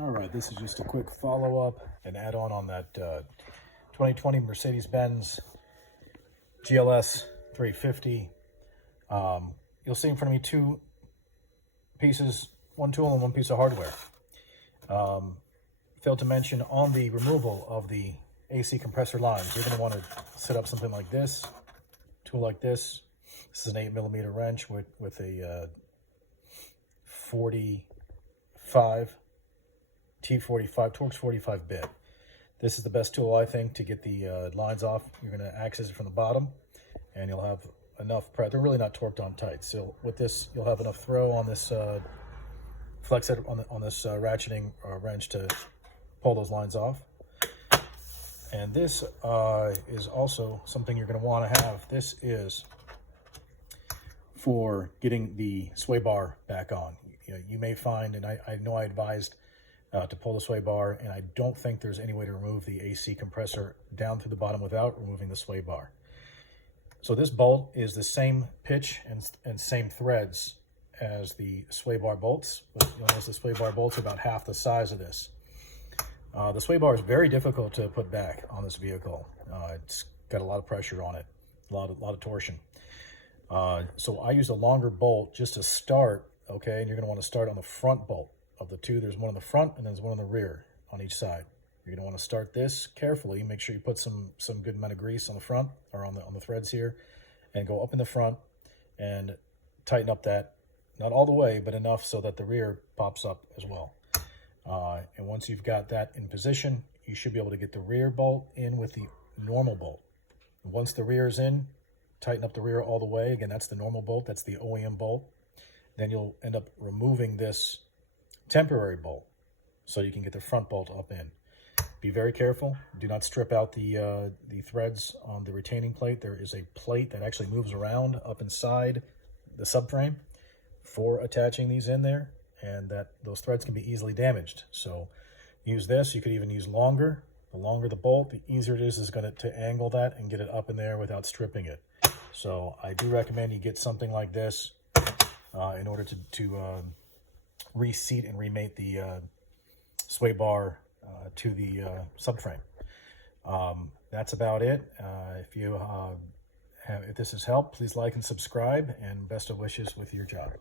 All right, this is just a quick follow-up and add-on that 2020 Mercedes Benz GLS450. You'll see in front of me two pieces, one tool and one piece of hardware. Failed to mention on the removal of the AC compressor lines, you're going to want to set up something like this, tool like this. This is an 8mm wrench with a 45 T45 Torx 45 bit. This is the best tool, I think, to get the lines off. You're going to access it from the bottom, and you'll have enough pressure. They're really not torqued on tight. So with this, you'll have enough throw on this flex head on this ratcheting wrench to pull those lines off. And this is also something you're going to want to have. This is for getting the sway bar back on. You may find, and I know I advised to pull the sway bar, and I don't think there's any way to remove the AC compressor down through the bottom without removing the sway bar. So this bolt is the same pitch and same threads as the sway bar bolts, but you'll notice the sway bar bolts are about half the size of this. The sway bar is very difficult to put back on this vehicle. It's got a lot of pressure on it, a lot of torsion. So I use a longer bolt just to start, okay? And you're gonna wanna start on the front bolt of the two. There's one on the front and there's one on the rear on each side. You're gonna wanna start this carefully. Make sure you put some good amount of grease on the front or on the threads here, and go up in the front and tighten up that, not all the way, but enough so that the rear pops up as well. And once you've got that in position, you should be able to get the rear bolt in with the normal bolt. And once the rear is in, tighten up the rear all the way. Again, that's the normal bolt, that's the OEM bolt. Then you'll end up removing this temporary bolt so you can get the front bolt up in. Be very careful. Do not strip out the threads on the retaining plate. There is a plate that actually moves around up inside the subframe for attaching these in there, and those threads can be easily damaged. So use this. You could even use longer. The longer the bolt, the easier it is going to angle that and get it up in there without stripping it. So I do recommend you get something like this in order to reseat and remate the sway bar to the subframe. That's about it. If this has helped, please like and subscribe, and best of wishes with your job.